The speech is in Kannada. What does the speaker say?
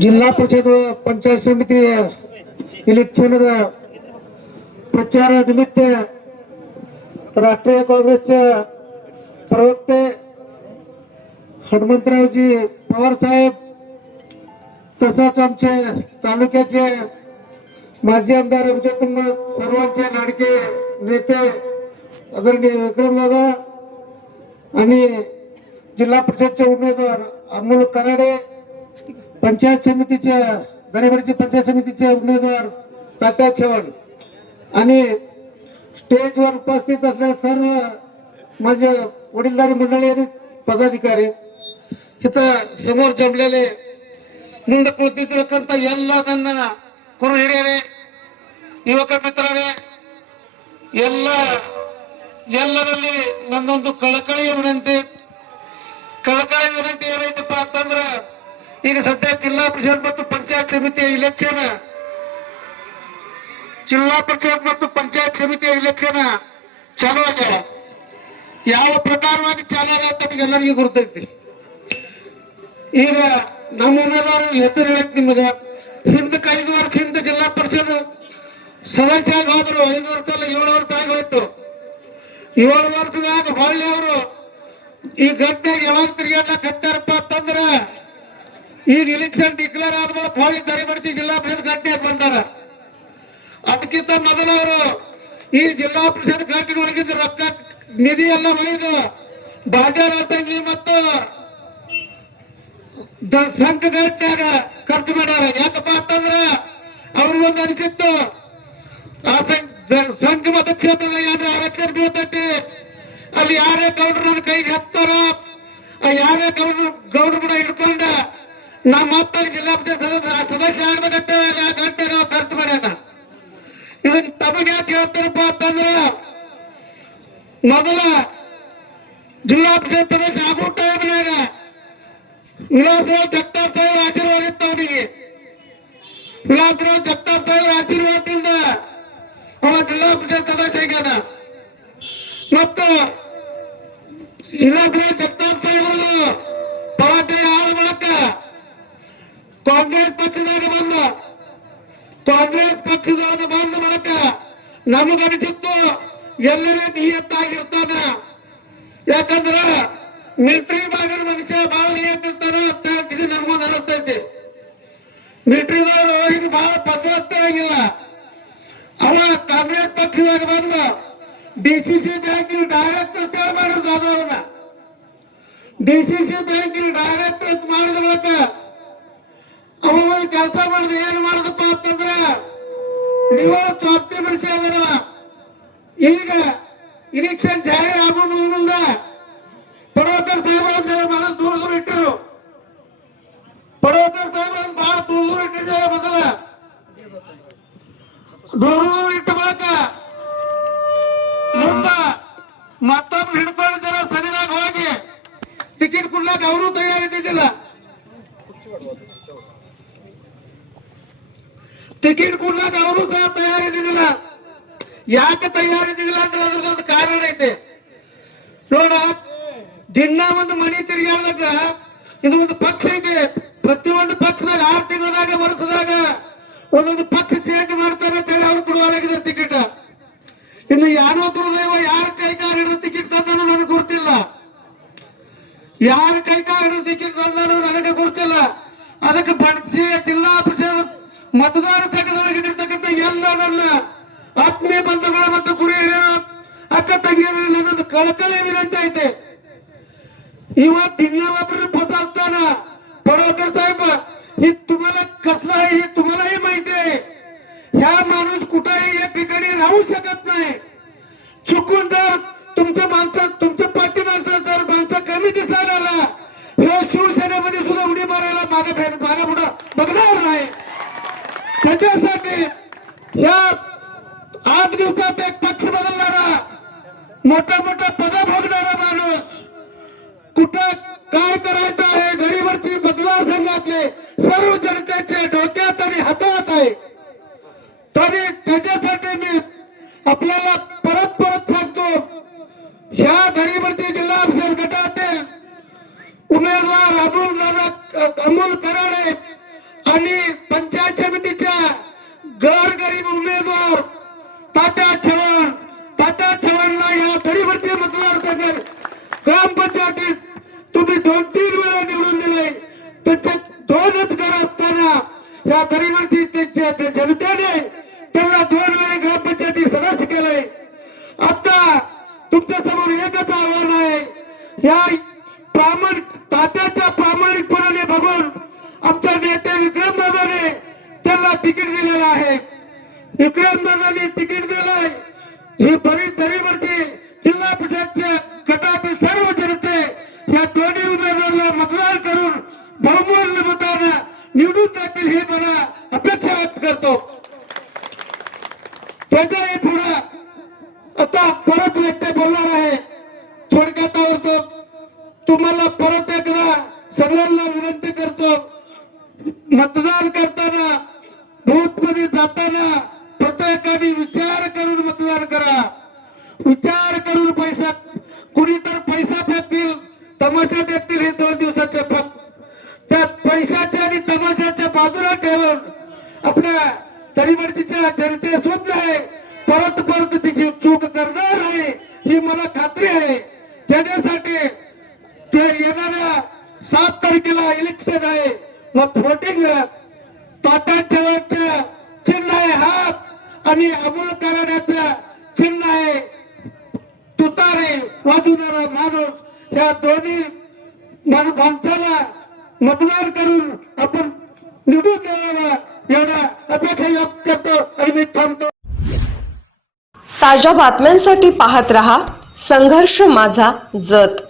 जिल्हा परिषद व पंचायत समिती इलेक्शनದ प्रचार निमित्त राष्ट्रीय काँग्रेसचे प्रवक्ते हनुमंतरावजी पवार साहेब तसंच आमचे तालुक्याचे माजी आमदार आमचे तुम्ही सर्वांचे लाडके नेते आदरणीय विक्रम आणि जिल्हा परिषदचे उमेदवार अमोल कराडे पंचायत समितीचे गणेवरची पंचायत समितीचे उमेदवार तात्या चव्हाण आणि स्टेजवर उपस्थित असलेले सर्व माझे वडीलधारी मंडळी आणि पदाधिकारी इथं समोर जमलेले ಮುಂದೆ ಕೂತಿರ್ತಕ್ಕಂಥ ಎಲ್ಲ ನನ್ನ ಕುರು ಹಿರಿಯರೇ ಯುವಕ ಮಿತ್ರರೇ ಎಲ್ಲ ಎಲ್ಲರಲ್ಲಿ ನನ್ನೊಂದು ಕಳಕಳಿಯ ವಿನಂತಿ ಕಳಕಳಿ ವಿನಂತಿ ಏನೈತಪ್ಪ ಅಂತಂದ್ರ ಈಗ ಸದ್ಯ ಜಿಲ್ಲಾ ಪರಿಷತ್ ಮತ್ತು ಪಂಚಾಯತ್ ಸಮಿತಿಯ ಇಲೆಕ್ಷನ್. ಜಿಲ್ಲಾ ಪರಿಷತ್ ಮತ್ತು ಪಂಚಾಯತ್ ಸಮಿತಿಯ ಇಲೆಕ್ಷನ್ ಚಾಲು ಆಗ್ಯಾವ ಯಾವ ಪ್ರಕಾರವಾಗಿ ಚಾಲು ಅಂತ ನಿಮಗೆಲ್ಲರಿಗೂ ಗೊತ್ತೈತಿ ಈಗ ನಮ್ಮ ಉಮೇದವಾರ ಹೆಸರು ಹೇಳಕ್ ನಿಮಗೆ ಹಿಂದಕ್ಕೆ ಐದು ವರ್ಷ ಹಿಂದೆ ಜಿಲ್ಲಾ ಪರಿಷತ್ ಸದಸ್ಯ ಹೋದ್ರು ಐದು ವರ್ಷ ಅಲ್ಲ ಏಳು ವರ್ಷ ಆಗಿ ಹೋಯ್ತು ಏಳು ವರ್ಷದಾಗ ಹೊಳ್ಳಿ ಅವರು ಈ ಗಡ್ಡೆ ಯಾವಾಗ ತಿರುಗಾಡ್ಲಕ್ ಕಟ್ಟಾರಪ್ಪ ಅಂತಂದ್ರ ಈಗ ಇಲೆಕ್ಷನ್ ಡಿಕ್ಲೇರ್ ಆದ್ಮೇಲೆ ಹೊಳ್ಳಿ ಕರಿಮಡ್ತಿ ಜಿಲ್ಲಾ ಪರಿಷತ್ ಘಟನೆ ಬಂದಾರ. ಅದಕ್ಕಿಂತ ಮೊದಲು ಅವರು ಈ ಜಿಲ್ಲಾ ಪರಿಷತ್ ಗಟ್ಟಿನೊಳಗಿದ್ದ ರೊಕ್ಕ ನಿಧಿ ಎಲ್ಲ ಉಳಿದು ಬಾಜಾರ ತಂಗಿ ಮತ್ತು ಸಂಘ ಘಟನೆಯಾಗ ಖರ್ಚು ಮಾಡ್ಯಾರ. ಯಾಕಪ್ಪ ಅಂತಂದ್ರ ಅವ್ರಿಗೊಂದು ಅನಿಸಿತ್ತು. ಆ ಸಂಘ ಮತ ಕ್ಷೇತ್ರದ ಮತಕ್ಷೇತ್ರದ ಏನಾರ ಆರಕ್ಷಣೆ ಬೀಳ್ತೈತಿ? ಅಲ್ಲಿ ಯಾರೇ ಗೌಡ್ರು ಕೈಗೆ ಹತ್ತಾರ ಯಾರೇ ಗೌಡ್ರು ಗೌಡ್ರು ಕೂಡ ಹಿಡ್ಕೊಂಡ ನಾ ಮತ್ತೆ ಜಿಲ್ಲಾ ಪಂಚಾಯತ್ ಸದಸ್ಯ ಆಗ್ಬೇಕಂತ ಗಂಟೆ ನಾವು ಖರ್ಚು ಮಾಡ್ಯಾನ ಇದನ್ನ ತಮಗೆ ಯಾಕೆ ಅಂತಂದ್ರ ಮೊದಲ ಜಿಲ್ಲಾ ಪಂಚಾಯತ್ ಸದಸ್ಯ ಆಗೋ ಟೈಮ್ನಾಗ ವಿಲಾಸರಾವ್ ಜಗತಾಪ್ ಸಾಹೇಬ್ ಆಶೀರ್ವಾದ ಇತ್ತು ಅವನಿಗೆ. ವಿಲಾಸರಾವ್ ಜಗತಾಪ್ ಸಾಹೇಬ್ ಆಶೀರ್ವಾದದಿಂದ ಅವ ಜಿಲ್ಲಾ ಪಂಚಾಯತ್ ಸದಸ್ಯ ಆಗ್ಯಾನ. ಮತ್ತು ವಿಲಾಸರಾವ್ ಜಗತಾಪ್ ಸಾಹೇಬರು ಪರಾಜಯ ಹಾಳು ಮೂಲಕ ಕಾಂಗ್ರೆಸ್ ಪಕ್ಷದಾಗ ಬಂದ. ಕಾಂಗ್ರೆಸ್ ಪಕ್ಷದಾಗ ಬಂದ ಮೂಲಕ ನಮಗನಿಸಿತ್ತು ಎಲ್ಲರೇ ನಿಯತ್ತಾಗಿರ್ತಾನ. ಯಾಕಂದ್ರ ಮಿಲಿಟರಿ ಮಾಡಿರೋ ಮನುಷ್ಯ ಬಹಳ ನಿಯತ್ತಿರ್ತಾನ ಅಂತ ಇದು ನಮಗೊಂದು ಅನಿಸ್ತೈತಿ. ಮಿಲಿಟರಿದವರು ಬಹಳ ಆಗಿಲ್ಲ. ಅವ ಕಾಂಗ್ರೆಸ್ ಪಕ್ಷದಾಗ ಬಂದ ಡಿ ಸಿ ಸಿ ಡೈರೆಕ್ಟರ್ ಸೇವೆ ಮಾಡಿರೋದು ಅದು ಅವನ್ನ ಡಿ ಸಿ ಸಿ ಬ್ಯಾಂಕಿನ ಡೈರೆಕ್ಟರ್ ಮಾಡಿದ ಮೂಲಕ ಅವ ಕೆಲಸ ಮಾಡಿದ, ಏನು ಮಾಡುದಪ್ಪ ಅಂತಂದ್ರೆ, ನೀವು ಸ್ವಾಪ್ತಿ ಅದನವ ಈಗ ಇಲೆಕ್ಷನ್ ಜಾರಿ ಆಗೋ ಮುಂದ ಪಡವಕರ್ ಸಾಹೇಬ್ರ ಬಹಳ ದೂರ ದೂರ ಇಟ್ಟರು. ಪಡವಕರ್ ಸಾಹೇಬ್ರ ಬಹಳ ದೂರ ದೂರ ಇಟ್ಟಿದ್ದಾರೆ ಮೊದಲ. ದೂರ ದೂರ ಇಟ್ಟ ಬಳಿಕ ಮುಂದ ಮತ್ತೊಬ್ಬ ಹಿಡ್ಕೊಂಡು ಜನ ಸರಿದಾಗ ಹೋಗಿ. ಟಿಕೆಟ್ ಕೊಡ್ಲಾಕ ಅವರು ತಯಾರಿದ್ದಿದ್ದಿಲ್ಲ. ಟಿಕೆಟ್ ಕೊಡ್ಲಾಕ ಅವರು ಸಹ ತಯಾರಿದ್ದಿಲ್ಲ ಯಾಕೆ ತಯಾರಿದ್ದಿಲ್ಲ ಅಂತ ಅದ್ರದೊಂದು ಕಾರಣ ಐತೆ. ನೋಡ, ದಿನ ಒಂದು ಮನೆ ತಿರುಗಾಡಿದಾಗ ಇದು ಒಂದು ಪಕ್ಷ ಐತೆ. ಪ್ರತಿಯೊಂದು ಪಕ್ಷದಾಗ ಆರು ತಿಂಗಳದಾಗ ವರ್ಷದಾಗ ಒಂದೊಂದು ಪಕ್ಷ ಚೇಂಜ್ ಮಾಡ್ತಾರೆ ಅಂತ ಹೇಳಿ ಅವ್ರು ಕೊಡುವಾಗಿದ್ದಾರೆ ಟಿಕೆಟ್ ಇನ್ನು ಯಾರೋ ದುರ್ದೈವ ಯಾರ ಕೈಗಾರ ಹಿಡಿದ ಟಿಕೆಟ್ ತಂದ ನನಗೆ ಗೊತ್ತಿಲ್ಲ. ಯಾರ ಮತದಾರ ಸಂಘದೊಳಗಿರ್ತಕ್ಕಂಥ ಎಲ್ಲ ನನ್ನ ಆತ್ಮೀಯ ಬಂಧುಗಳ ಮತ್ತು ಗುರು ಹಿರಿಯರ ಅಕ್ಕ ತಂಗಿಯರ ನನ್ನೊಂದು ಕಳಕಳಿ ವಿನಂತಿ ಐತೆ ಇವತ್ತು ಇನ್ನೊಬ್ಬರು फसवताना पडवकर साहेब ही तुम्हाला कसला हे तुम्हालाही माहिती आहे ह्या माणूस कुठेही या ठिकाणी राहू शकत नाही चुकून जर तुमच्या माणसं तुमच्या पाठीमागचं जर माणसं कमी दिसायला आला हे शिवसेनेमध्ये सुद्धा उडी मारायला मागे फे- मागे पुढं बघणार नाही त्याच्यासाठी या आठ दिवसात एक पक्ष बदलणारा मोठा मोठा पद भोगणारा माणूस कुठं काय करायचं आहे गरीवरची मतदारसंघातले सर्व जनतेचे डोक्यात आणि हातात आहे. तरी त्याच्यासाठी मी आपल्याला परत परत सांगतो ह्या गरीवरती जिल्हा परिषद गटातील उमेदवार अमोल अमोल कराडे आणि पंचायत समितीच्या गरीब उमेदवार तात्या चव्हाण तात्या चव्हाणला या परिवर्तीय मतदारसंघात ग्रामपंचायतीत तुम्ही दोन तीन वेळा निवडून दिले. त्याचे दोनच घर असताना या परिवर्ती जनतेने त्यांना दोन वेळा ग्रामपंचायती सदस्य केले. आता तुमच्यासमोर एकच आव्हान आहे. या प्रामाणिक तात्याच्या प्रामाणिकपणाने बघून आमच्या नेते विक्रम दादाने त्यांना तिकीट दिलेलं आहे. विक्रम दादाने तिकीट दिलंय ही बरीच दरीवरची जिल्हा परिषदच्या गटातील सर्व जनते या दोन्ही उमेदवाराला मतदान करून बहुमूल्य मतानं निवडून जातील ही मला अपेक्षा व्यक्त करतो. त्याच्याही पुढे आता परत व्यक्ती बोलणार आहे. थोडक्यात आवडतो. तुम्हाला परत एकदा सगळ्यांना विनंती करतो. मतदान करताना बूथमध्ये जाताना प्रत्येकाने विचार करून मतदान करा. विचार करून पैसा कुणी तर पैसा फेकतील तमाशा देतील हे दोन दिवसाचे फक्त त्या पैशाच्या आणि तमाशाच्या बाजूला ठेवून आपल्या तरीवरतीच्या जनते सुद्धा आहे परत परत तिची चूक करणार आहे ही मला खात्री आहे. त्याच्यासाठी ते येणाऱ्या सात तारखेला इलेक्शन आहे. मग फोटिंग तात्या चव्हाणचं चिन्ह आहे हात. आणि अमोल कराड्याचं चिन्ह आहे. तुतारे वाजवणारा माणूस. या दोन्ही माणसाला मतदान करून आपण निवडून द्यावा एवढा अपेक्षा योग करतो. आणि मी थांबतो. ताज्या बातम्यांसाठी पाहत रहा संघर्ष माझा जत.